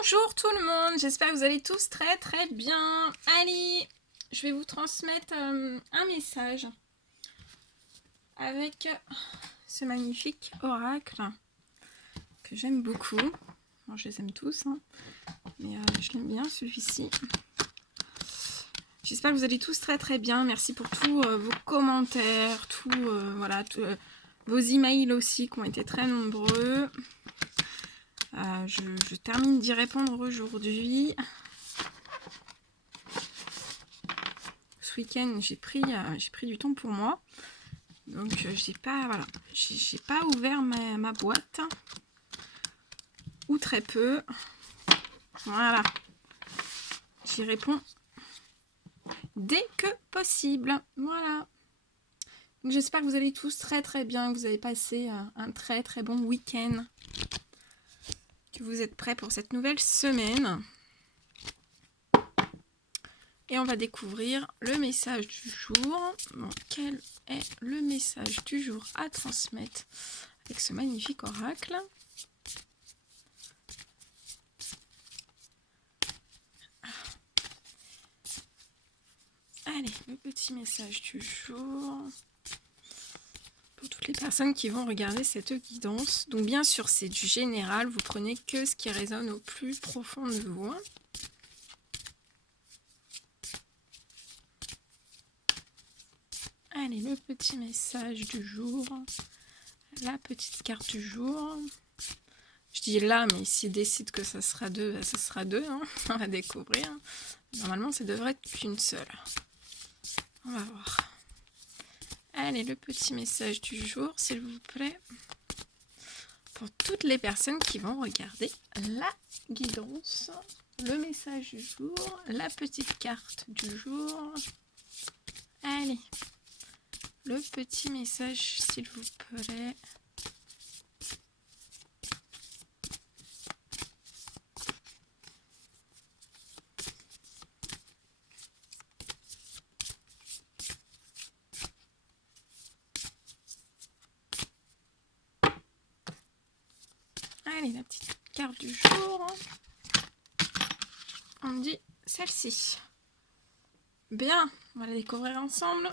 Bonjour tout le monde, j'espère que vous allez tous très très bien. Allez, je vais vous transmettre un message avec ce magnifique oracle que j'aime beaucoup. Bon, je les aime tous, hein, mais je l'aime bien celui-ci. J'espère que vous allez tous très très bien. Merci pour tous vos commentaires, vos emails aussi qui ont été très nombreux. Je termine d'y répondre aujourd'hui. Ce week-end, j'ai pris du temps pour moi. Donc, j'ai pas ouvert ma boîte. Ou très peu. Voilà. J'y réponds dès que possible. Voilà. Donc, j'espère que vous allez tous très très bien, que vous avez passé un très très bon week-end. Que vous êtes prêts pour cette nouvelle semaine. Et on va découvrir le message du jour. Bon, quel est le message du jour à transmettre avec ce magnifique oracle? Allez, le petit message du jour pour toutes les personnes qui vont regarder cette guidance. Donc bien sûr, c'est du général. Vous prenez que ce qui résonne au plus profond de vous. Allez, le petit message du jour. La petite carte du jour. Je dis là, mais s'il décide que ça sera deux, ben ça sera deux. Hein. On va découvrir. Normalement, ça devrait être qu'une seule. On va voir. Allez, le petit message du jour, s'il vous plaît. Pour toutes les personnes qui vont regarder la guidance. Le message du jour. La petite carte du jour. Allez. Le petit message, s'il vous plaît. Allez, la petite carte du jour. On dit celle-ci. Bien, on va la découvrir ensemble.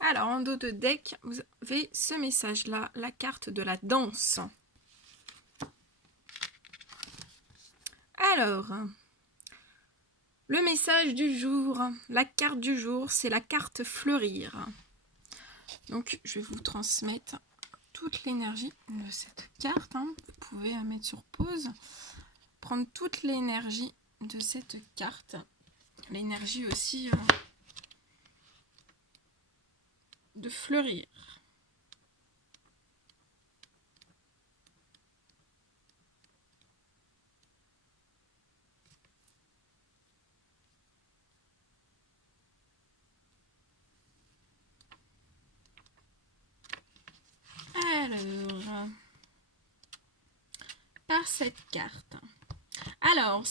Alors, en dos de deck, vous avez ce message-là, la carte de la danse. Alors, le message du jour, la carte du jour, c'est la carte fleurir. Donc, je vais vous transmettre toute l'énergie de cette carte. Hein. Vous pouvez la mettre sur pause. Prendre toute l'énergie de cette carte. L'énergie aussi de fleurir. Alors, par cette carte. Alors,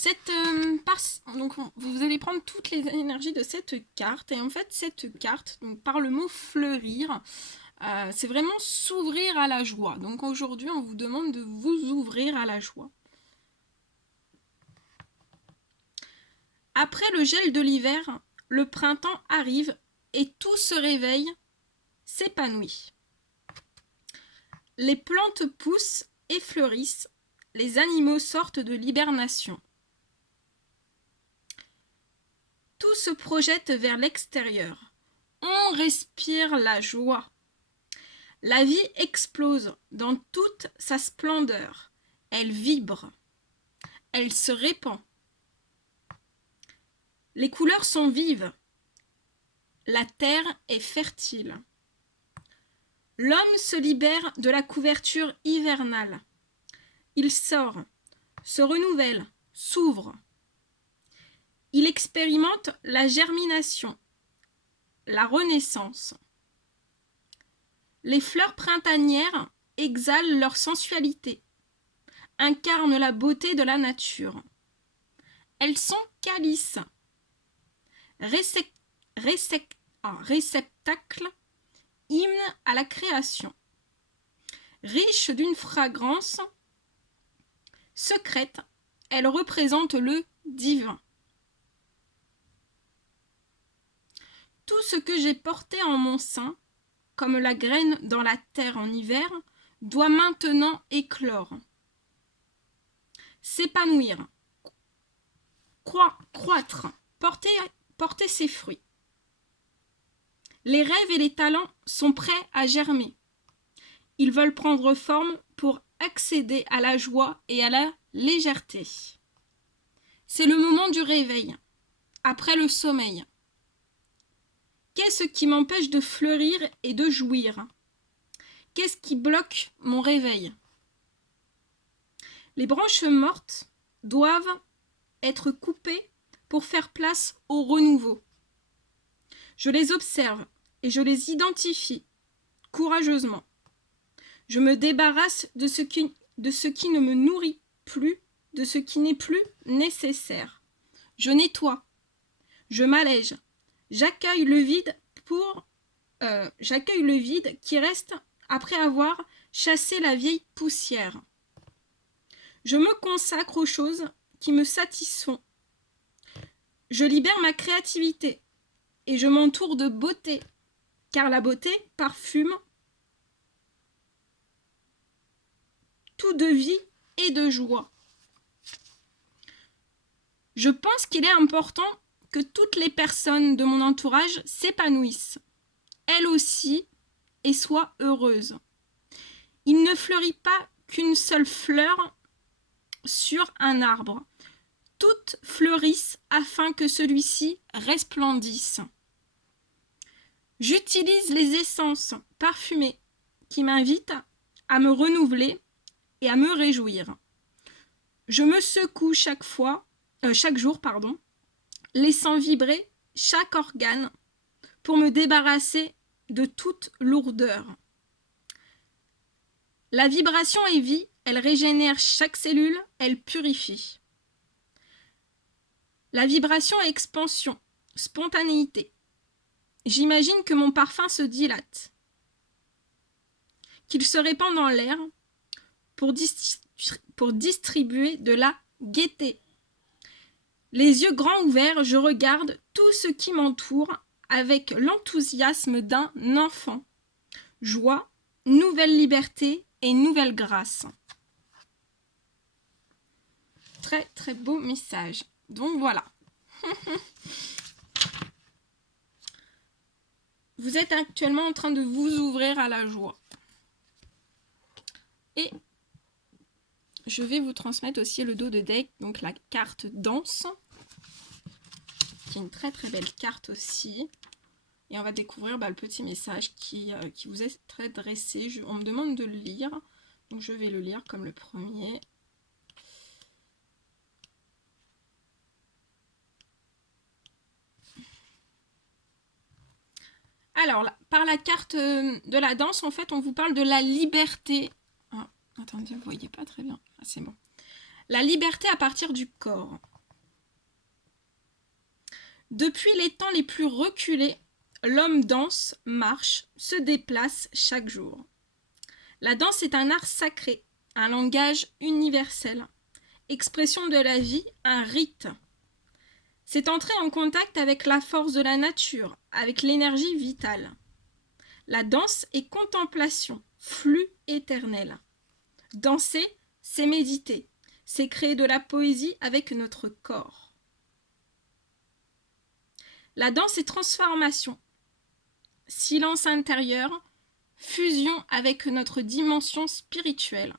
donc vous allez prendre toutes les énergies de cette carte. Et en fait, cette carte, donc par le mot fleurir, c'est vraiment s'ouvrir à la joie. Donc aujourd'hui, on vous demande de vous ouvrir à la joie. Après le gel de l'hiver, le printemps arrive et tout se réveille, s'épanouit. Les plantes poussent et fleurissent, les animaux sortent de l'hibernation. Tout se projette vers l'extérieur. On respire la joie. La vie explose dans toute sa splendeur. Elle vibre. Elle se répand. Les couleurs sont vives. La terre est fertile. L'homme se libère de la couverture hivernale. Il sort, se renouvelle, s'ouvre. Il expérimente la germination, la renaissance. Les fleurs printanières exhalent leur sensualité, incarnent la beauté de la nature. Elles sont calices, réceptacles, hymne à la création, riches d'une fragrance secrète elle représente le divin. Tout ce que j'ai porté en mon sein, comme la graine dans la terre en hiver, doit maintenant éclore, s'épanouir, croître, porter ses fruits. Les rêves et les talents sont prêts à germer. Ils veulent prendre forme pour accéder à la joie et à la légèreté. C'est le moment du réveil, après le sommeil. Qu'est-ce qui m'empêche de fleurir et de jouir? Qu'est-ce qui bloque mon réveil? Les branches mortes doivent être coupées pour faire place au renouveau. Je les observe et je les identifie courageusement. Je me débarrasse de ce qui ne me nourrit plus, de ce qui n'est plus nécessaire. Je nettoie, je m'allège, j'accueille le vide qui reste après avoir chassé la vieille poussière. Je me consacre aux choses qui me satisfont. Je libère ma créativité et je m'entoure de beauté, car la beauté parfume tout de vie et de joie. Je pense qu'il est important que toutes les personnes de mon entourage s'épanouissent, elles aussi, et soient heureuses. Il ne fleurit pas qu'une seule fleur sur un arbre. Toutes fleurissent afin que celui-ci resplendisse. J'utilise les essences parfumées qui m'invitent à me renouveler et à me réjouir. Je me secoue chaque jour, laissant vibrer chaque organe pour me débarrasser de toute lourdeur. La vibration est vie, elle régénère chaque cellule, elle purifie. La vibration est expansion, spontanéité. J'imagine que mon parfum se dilate, qu'il se répand dans l'air pour distribuer de la gaieté. Les yeux grands ouverts, je regarde tout ce qui m'entoure avec l'enthousiasme d'un enfant. Joie, nouvelle liberté et nouvelle grâce. Très très beau message. Donc voilà. Vous êtes actuellement en train de vous ouvrir à la joie. Et je vais vous transmettre aussi le dos de deck, donc la carte danse, qui est une très très belle carte aussi. Et on va découvrir le petit message qui vous est très dressé. On me demande de le lire, donc je vais le lire comme le premier. Alors, par la carte de la danse, en fait, on vous parle de la liberté. Ah, attendez, vous ne voyez pas très bien. Ah, c'est bon. La liberté à partir du corps. Depuis les temps les plus reculés, l'homme danse, marche, se déplace chaque jour. La danse est un art sacré, un langage universel, expression de la vie, un rite. C'est entrer en contact avec la force de la nature, avec l'énergie vitale. La danse est contemplation, flux éternel. Danser, c'est méditer, c'est créer de la poésie avec notre corps. La danse est transformation, silence intérieur, fusion avec notre dimension spirituelle,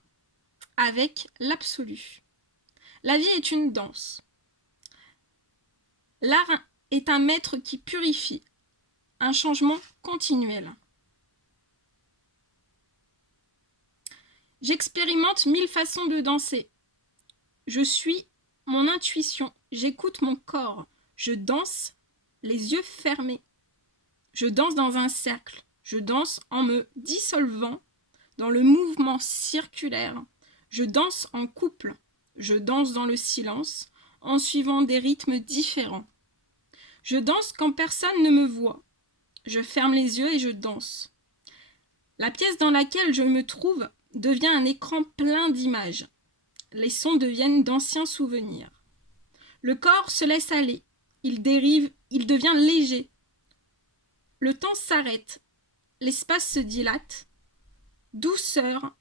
avec l'absolu. La vie est une danse. L'art est un maître qui purifie, un changement continuel. J'expérimente 1000 façons de danser. Je suis mon intuition, j'écoute mon corps, je danse les yeux fermés. Je danse dans un cercle, je danse en me dissolvant dans le mouvement circulaire. Je danse en couple, je danse dans le silence, en suivant des rythmes différents. Je danse quand personne ne me voit. Je ferme les yeux et je danse. La pièce dans laquelle je me trouve devient un écran plein d'images. les sons deviennent d'anciens souvenirs. Le corps se laisse aller, il dérive, il devient léger. Le temps s'arrête, l'espace se dilate. Douceur,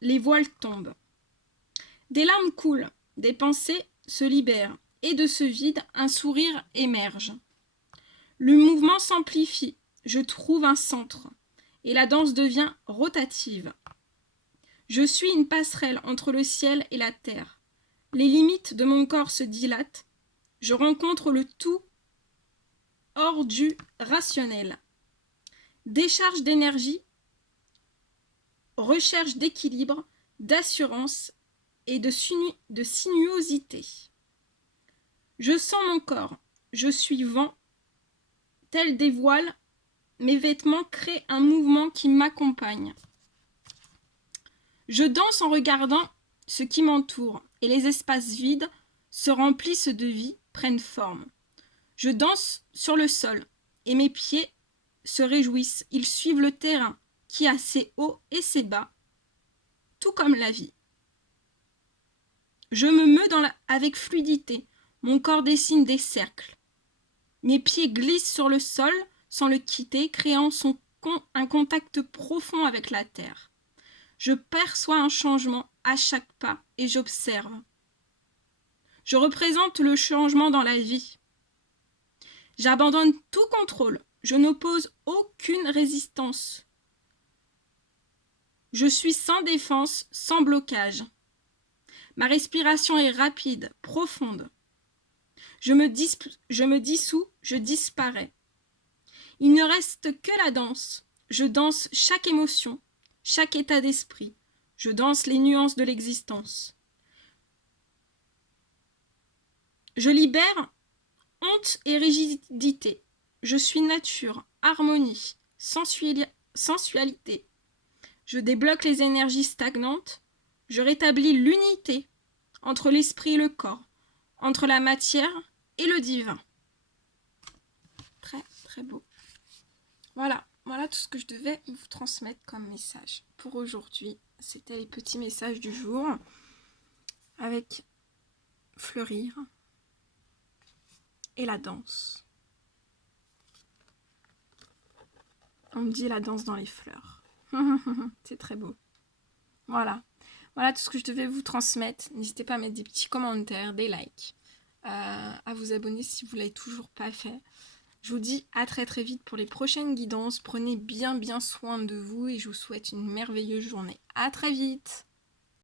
les voiles tombent. Des larmes coulent, des pensées se libèrent, et de ce vide, un sourire émerge. Le mouvement s'amplifie, je trouve un centre, et la danse devient rotative. Je suis une passerelle entre le ciel et la terre. Les limites de mon corps se dilatent. Je rencontre le tout hors du rationnel. Décharge d'énergie, recherche d'équilibre, d'assurance et de sinuosité. Je sens mon corps, je suis vent, tel des voiles, mes vêtements créent un mouvement qui m'accompagne. Je danse en regardant ce qui m'entoure, et les espaces vides se remplissent de vie, prennent forme. Je danse sur le sol, et mes pieds se réjouissent, ils suivent le terrain, qui a ses hauts et ses bas, tout comme la vie. Je me meus avec fluidité, mon corps dessine des cercles. Mes pieds glissent sur le sol sans le quitter, créant un contact profond avec la terre. Je perçois un changement à chaque pas et j'observe. Je représente le changement dans la vie. J'abandonne tout contrôle, je n'oppose aucune résistance. Je suis sans défense, sans blocage. Ma respiration est rapide, profonde. Je me dissous, je disparais. Il ne reste que la danse. Je danse chaque émotion, chaque état d'esprit. Je danse les nuances de l'existence. Je libère honte et rigidité. Je suis nature, harmonie, sensualité. Je débloque les énergies stagnantes. Je rétablis l'unité entre l'esprit et le corps, entre la matière et le divin. Très, très beau. Voilà tout ce que je devais vous transmettre comme message pour aujourd'hui. C'était les petits messages du jour avec fleurir et la danse. On me dit la danse dans les fleurs. C'est très beau. Voilà tout ce que je devais vous transmettre. N'hésitez pas à mettre des petits commentaires, des likes, à vous abonner si vous ne l'avez toujours pas fait. Je vous dis à très très vite pour les prochaines guidances. Prenez bien soin de vous et je vous souhaite une merveilleuse journée. À très vite!